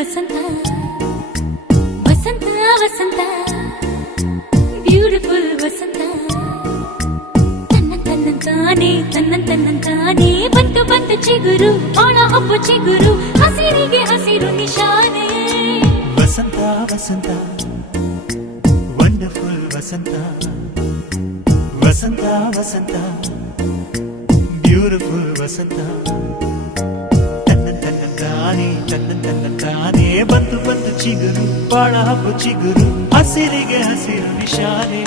ವಸಂತ ವಸಂತ ವಸಂತ beautiful ವಸಂತ ತನ್ನಂತಾನೆ ಬಂತು ಬಂತು ಚಿಗುರು ಒಳ ಹಬ್ಬ ಚಿಗುರು ಹಸಿರಿಗೆ ಹಸಿರು ನಿಶಾನೆ ವಸಂತ ವಸಂತ ವಂಡರ್ಫುಲ್ ವಸಂತ ವಸಂತ ವಸಂತ ಬ್ಯೂಟಿಫುಲ್ ವಸಂತ ತನ್ನಂತಾನೆ ಬಂತು ಬಂತು ಚಿಗುರು ಬಾಳ ಹಬ್ಬ ಚಿಗುರು ಹಸಿರಿಗೆ ಹಸಿರು ನಿಶಾನೆ